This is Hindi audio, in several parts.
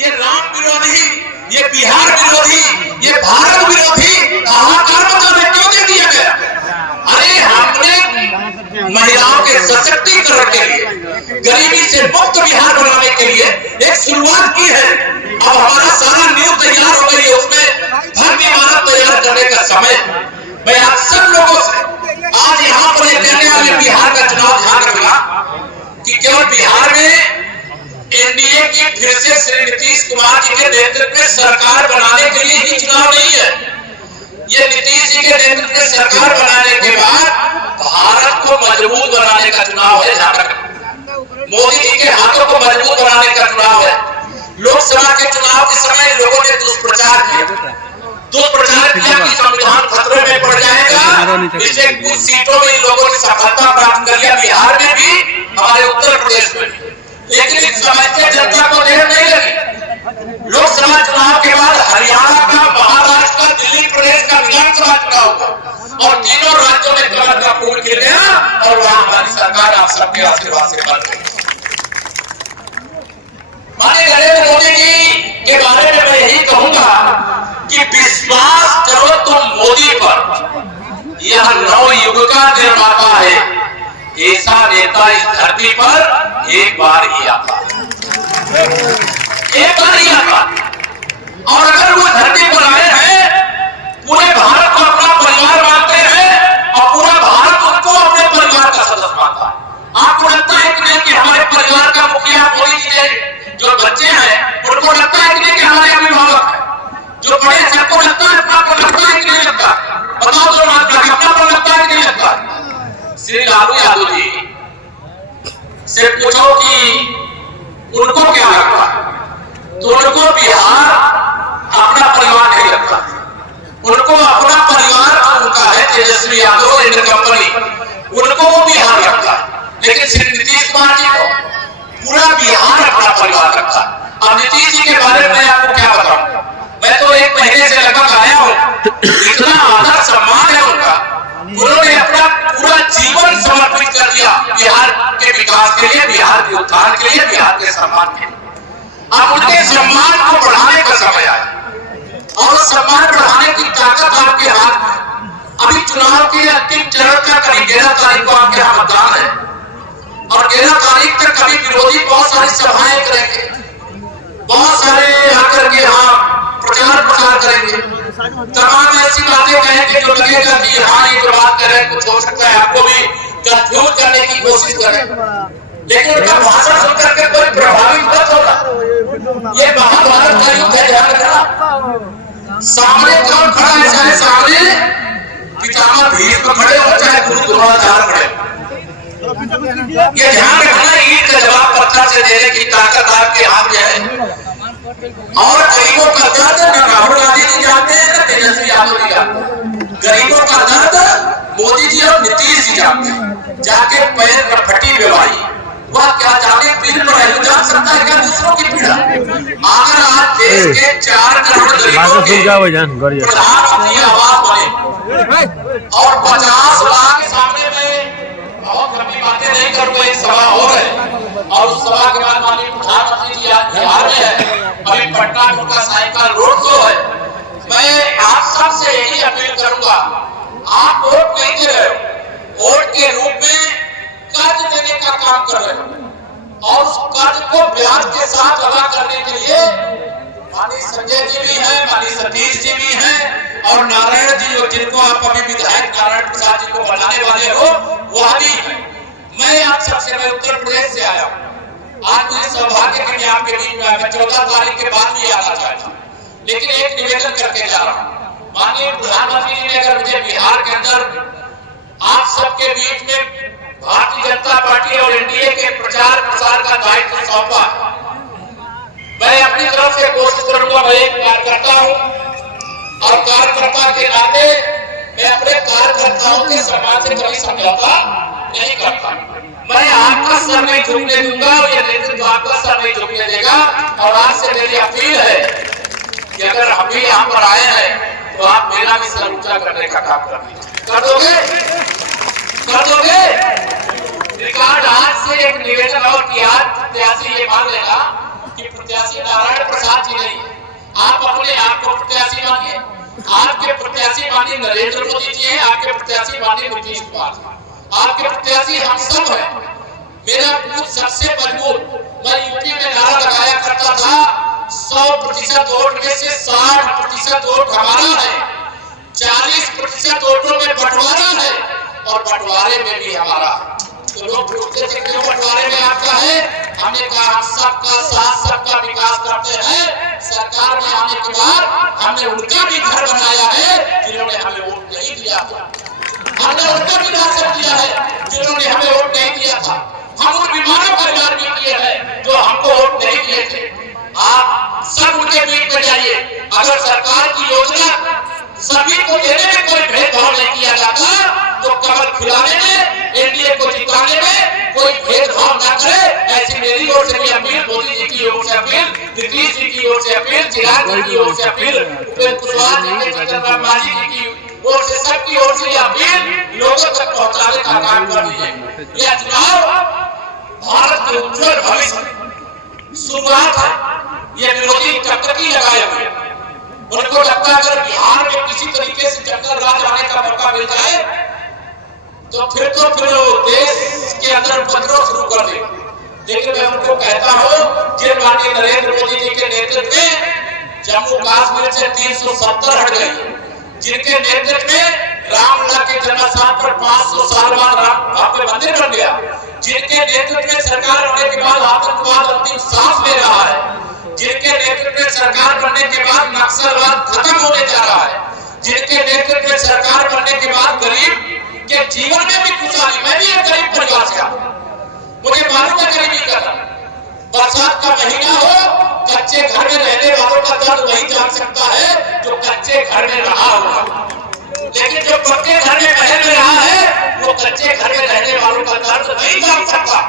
ये राम विरोधी, ये बिहार विरोधी, ये भारत विरोधी हाहाकार मचाने क्यों दे दिया गया? अरे हमने महिलाओं के सशक्तिकरण के लिए, गरीबी से मुक्त बिहार बनाने के लिए एक शुरुआत की है। अब हमारा सारा नींव तैयार हो गई है, उसमें धर्म इमारत तैयार करने का समय। मैं आप सब लोगों से आज यहाँ पर कहने वाले बिहार का चुनाव ध्यान रखना कि केवल बिहार में एनडीए की फिर से श्री नीतीश कुमार जी के नेतृत्व में सरकार बनाने के लिए ही चुनाव नहीं है। ये नीतीश जी के नेतृत्व में सरकार बनाने के बाद भारत को मजबूत बनाने का चुनाव है। ध्यान रखना, मोदी जी के हाथों को मजबूत बनाने का चुनाव है। लोकसभा के चुनाव के समय लोगों ने दुष्प्रचार किया कि संविधान खतरे में पड़ जाएगा। पिछले कुछ सीटों में इन लोगों ने सफलता प्राप्त कर लिया, बिहार में भी, हमारे उत्तर प्रदेश में भी। लेकिन इस समय से जनता को देर नहीं लगी। लोकसभा चुनाव के बाद हरियाणा का, महाराष्ट्र का, दिल्ली प्रदेश का विधानसभा चुनाव होगा और तीनों राज्यों में कमल का फूल खिल गया और वहां हमारी सरकार आप सबके आशीर्वाद से बन गई। माननीय नरेंद्र मोदी जी के बारे में मैं यही कहूंगा कि विश्वास करो तुम मोदी पर, यह नवयुग का निर्माता है। ऐसा नेता इस धरती पर एक बार ही आता, एक बार ही आता। और अगर वो धरती पर आए हैं, पूरे भारत को अपना परिवार मानते हैं और पूरा भारत उनको अपने परिवार का सदस्य मानता है। आपको लगता है कि नहीं कि हमारे परिवार का मुखिया मोदी जी, जो बच्चे हैं उनको लगता है कि नहीं कि हमारे अभिभावक हैं, जो बड़े हैं सबको लगता है, आपको लगता है कि नहीं लगता? बताओ तो अपना को लगता है कि नहीं लगता? श्री लालू यादव जी से पूछो कि उनको क्या लगता है, तो उनको बिहार अपना परिवार नहीं लगता। उनको अपना परिवार उनका है तेजस्वी यादव एंड कंपनी, उनको वो बिहार लगता है। लेकिन श्री नीतीश कुमार जी को पूरा बिहार अपना परिवार लगता है। अब नीतीश जी के बारे में आपको क्या बताऊं, मैं तो एक महीने से लगभग आया हूं, इतना आदर सम्मान है उनका। उन्होंने अपना पूरा जीवन समर्पित कर दिया बिहार के विकास के लिए, बिहार के उत्थान के लिए, बिहार के सम्मान के लिए। अब उनके सम्मान को बढ़ाने का समय आया और सम्मान बढ़ाने की ताकत आपके हाथ में। अभी चुनाव के अंतिम चरण का करीब 11 तारीख को आपके यहाँ मतदान है और 11 तारीख तक कभी विरोधी बहुत सारी सभाएं करेंगे, बहुत सारे आकर के यहाँ प्रचार करेंगे, तमाम ऐसी बातें कहेंगे जो लगेगा कि हाँ ये जो बात कर रहे हैं कुछ हो सकता है, आपको भी कंफ्यूज करने की कोशिश करें। लेकिन उनका भाषण सुनकर के कोई प्रभावित मत होगा। ये महाभारत का युद्ध है, ध्यान रखना। सामने कौन खड़ा है, चाहे सामने पितामह भीष्म खड़े हो, चाहे गुरु द्रोणाचार्य खड़े, ये ध्यान रखना। ईंट का जवाब पत्थर से देने की ताकत आपके हाथ में है। और गरीबों का दर्द न राहुल गांधी जी जानते हैं न तेजस्वी यादव जी जानते हैं। गरीबों का दर्द मोदी जी और नीतीश जी जानते हैं। जाके पैर पर फटी बीमारी, वह क्या जाने पीड़ पर है, जान सकता है क्या दूसरों की पीड़ा? अगर आज देश के 4 करोड़ गरीबों के प्रधानमंत्री आवास बने और 50 लाख सामने में, बहुत लंबी बातें नहीं करूंगा, एक सभा हो रहे और उस सभा के बाद माननीय प्रधानमंत्री जी बिहार में है, अभी पटना में उनका साइकिल रोड शो है। मैं आप सबसे यही अपील करूंगा, आप वोट नहीं दे रहे हो, वोट के रूप में कर्ज देने का काम कर रहे हो और उस कर्ज को ब्याज के साथ अदा करने के लिए माननीय संजय जी भी हैं, माननीय सतीश जी भी हैं और नारायण जी, जिनको आप अभी विधायक नारायण प्रसाद जी को बनाने वाले हो, वह भी है। मैं आप सबसे, मैं उत्तर प्रदेश से आया हूँ। आज मुझे सौभाग्य कि मैं आपके बीच में, मैं 14 तारीख के बाद भी आना चाहता, लेकिन एक निवेदन करके जा रहा हूँ। माननीय प्रधानमंत्री जी ने अगर मुझे बिहार के अंदर आप सबके बीच में भारतीय जनता पार्टी और एनडीए के प्रचार प्रसार का दायित्व सौंपा, मैं अपनी तरफ से कोशिश करूंगा। मैं एक कार्यकर्ता हूं और कार्यकर्ता के नाते मैं अपने कार्यकर्ताओं के सम्मान से कभी समझौता नहीं करता। मैं आपका सर नहीं झुकने दूंगा और ये नेतृत्व आपका सर नहीं झुकने देगा। और आज से मेरी अपील है कि अगर हम भी यहाँ पर आए हैं तो आप मेरा भी सर ऊंचा करने का काम कर दोगे, कर दोगे। रिकॉर्ड आज से एक निवेदन और कि आज प्रत्याशी ये मान लेगा कि प्रत्याशी नारायण प्रसाद मानिए, आपके प्रत्याशी माननीय नरेंद्र मोदी जी हैं, आपके प्रत्याशी माननीय नीतीश कुमार, आपके प्रत्याशी हम सब हैं। मेरा बूथ सबसे मजबूत, मैं यूपी में नारा लगाया करता था 100% वोट में से 60% वोट हमारा है, 40% वोटों में बंटवारा है और बंटवारे में भी हमारा। तो लोग पूछते थे क्यों बंटवारे में आपका है, हमने कहा हम सबका साथ सबका विकास करते हैं। सरकार में आने के बाद हमने उनका भी घर बनाया है जिन्होंने हमें वोट नहीं दिया था, हमने उनका भी राशन दिया है जिन्होंने हमें वोट नहीं दिया था, हम उन बीमारों का इलाज भी किए हैं जो हमको वोट नहीं दिए थे। आप सब उनके बीच में जाइए, अगर सरकार की योजना सभी को देने में कोई भेदभाव नहीं किया जाता तो कमल खिलाने में, एनडीए को जिताने में कोई भेदभाव न करे। ऐसी मेरी ओर से भी अपील, मोदी जी की ओर से अपील, नीतीश जी की ओर से अपील, चिराग जी की ओर से अपील, उपेंद्र कुशवाहा जी के चंद्रबाबू मांझी जी की ओर से, सबकी ओर से अपील लोगों तक पहुंचाने का काम कर दीजिए। यह चुनाव भारत के उज्जवल भविष्य शुरुआत है, ये विरोधी टकटकी लगाए हुए, उनको लगता है अगर बिहार में किसी तरीके से जंगल राज आने का मौका मिल जाए तो फिर देश के अंदर उपद्रव शुरू कर दे। लेकिन मैं उनको कहता हूँ जिन माननीय नरेंद्र मोदी जी के नेतृत्व में जम्मू कश्मीर से 370 हट गई, जिनके नेतृत्व में रामलला के जन्मस्थान पर 500 साल बाद राम पे मंदिर बन गया, जिनके नेतृत्व में सरकार बनने के बाद आतंकवाद अंतिम सांस ले रहा है, जिनके नेतृत्व में सरकार बनने के बाद नक्सलवाद खत्म होने जा रहा है, जिनके नेतृत्व में सरकार बनने के बाद गरीब के जीवन में भी खुशहाली। मैं भी एक गरीब परिवार से आता हूं, मुझे मालूम है गरीबी का बरसात का महीना हो, कच्चे घर में रहने वालों का दर्द वही जान सकता है जो कच्चे घर में रहा होगा, लेकिन जो पक्के घर में रहा है वो कच्चे घर में रहने वालों का दर्द नहीं जान सकता।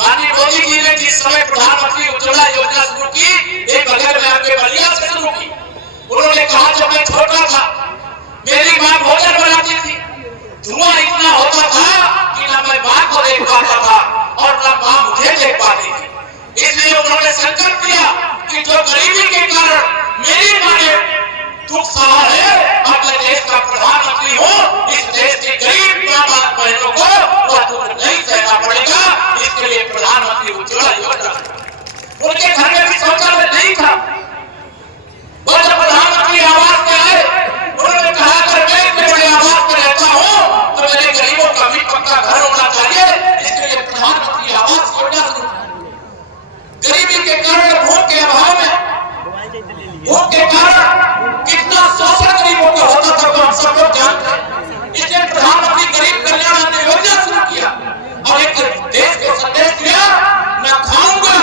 माननीय मोदी जी ने जिस समय प्रधानमंत्री उज्ज्वला योजना शुरू की, एक बगल में आपके बलिया से शुरू की, उन्होंने कहा जब मैं छोटा था मेरी माँ भोजन बनाती थी, धुआं इतना होता था कि ना मैं माँ को देख पाता था और ना माँ मुझे देख पाती थी। इसलिए उन्होंने संकल्प किया कि जो गरीबी के कारण मेरी माँ ने दुख सहा है, अब मैं देश का प्रधानमंत्री हूँ, इस देश की गरीब माँ बहनों को वह दुख नहीं सहना पड़ेगा। इसके लिए प्रधानमंत्री उज्ज्वला योजना उनके घर में भी शौचालय नहीं था, वो जब प्रधानमंत्री आवास में आए उन्होंने कहा अगर मैं इतने बड़े आवास में रहता हूँ तो मेरे गरीबों का भी पक्का घर होना चाहिए। इसके लिए प्रधानमंत्री आवास योजना शुरू की। गरीबी के कारण, भूख के अभाव में, भूख के कारण कितना शोषण गरीबों का होता था तो हम सब लोग जानते हैं। इसलिए प्रधानमंत्री गरीब कल्याण अन्न योजना शुरू किया और एक देश को संदेश दिया, न खाऊंगा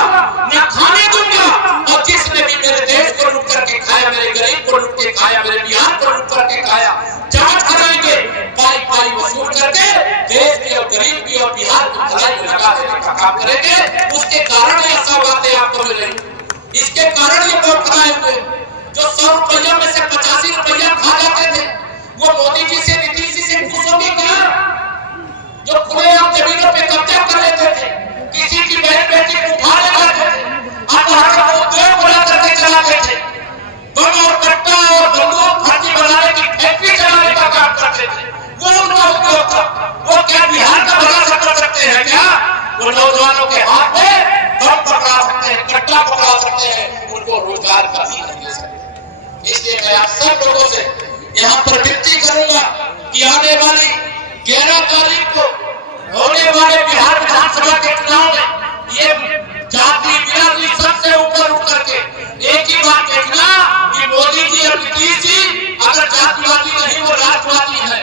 न खाने दूंगा, और जिसने भी मेरे देश को लूट करके खाया, मेरे गरीब को लूट के खाया, मेरे बिहार को लूट करके खाया, जांच कराएंगे, पाई पाई वसूल करके देश की और गरीब की और बिहार की भलाई में लगा देने का काम करेंगे। उसके कारण ये सब बातें आपको मिलेंगी, इसके कारण ये लोग खाए हुए जो 100 रुपया में से 85 रुपया खा जाते थे, वो मोदी जी से, नीतीश जी से खुश होंगे क्या? जो खुलेआम जमीनों पे कब्जा कर लेते थे, किसी की बहन बेटी को उठा लगाते थे, अपहरण को उद्योग बना करके चलाते थे, बम और कट्टा और बंदूक फर्जी बनाने की फैक्ट्री चलाने का काम करते थे, वो उनका उद्योग था। वो क्या बिहार का भला कर सकते हैं क्या? वो नौजवानों के हाथ में बम पकड़ा सकते हैं, कट्टा पकड़ा सकते हैं, उनको रोजगार का भी नहीं दे सकते। इसलिए मैं आप सब लोगों से यहाँ पर विनती करूंगा कि आने वाली 11 तारीख को होने वाले बिहार विधानसभा के चुनाव में ये जाति बिरादरी सबसे ऊपर उठ करके एक ही बात देखना कि मोदी जी और नीतीश जी अगर जातिवादी नहीं, वो राष्ट्रवादी है,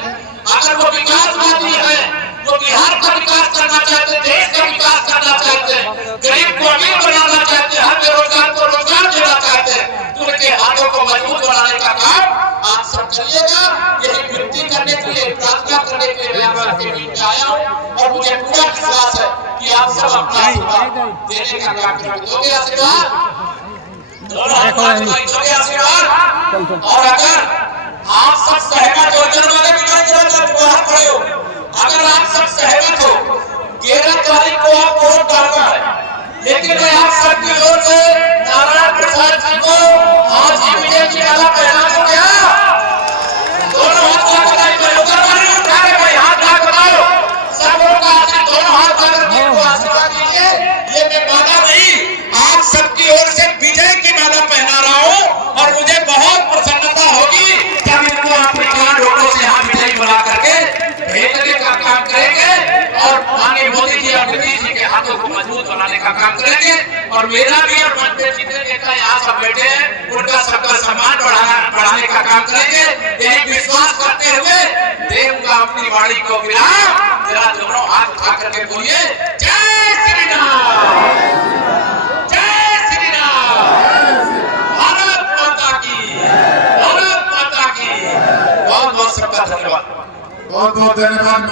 अगर वो विकासवादी है, वो बिहार का विकास करना चाहते हैं, देश का विकास करना चाहते हैं, गरीब को अमीर बनाना चाहते हैं, हर बेरोजगार को रोजगार देना चाहते हैं, तो उनके हाथों को मजबूत बनाने का काम आप सब करिएगा। यही विनती करने के लिए, प्रार्थना करने के लिए मैं आप सबके बीच में आया हूँ और मुझे पूरा विश्वास है कि आप सब अपना आशीर्वाद देने का काम करेंगे। दोगे आशीर्वाद? दोगे आशीर्वाद? और अगर आप सब सहमत हो, जनवाले बाहर खड़े हो, अगर आप सब सहमत हो 11 तारीख को आप वोट डालना है, लेकिन मैं आप सबकी ओर से नारायण प्रसाद जी को आज ही विजय की माला पहना दूं क्या? बनाने का काम करेंगे। और मेरा भी और मंच में जितने नेता यहाँ सब बैठे हैं उनका सबका सम्मान बढ़ाने का काम करेंगे। यही विश्वास करते हुए देऊंगा अपनी वाणी को विराम। जरा दोनों हाथ उठा करके बोलिए जय श्री राम, जय श्री राम, भारत माता की, भारत माता की। बहुत बहुत सबका धन्यवाद, बहुत बहुत धन्यवाद।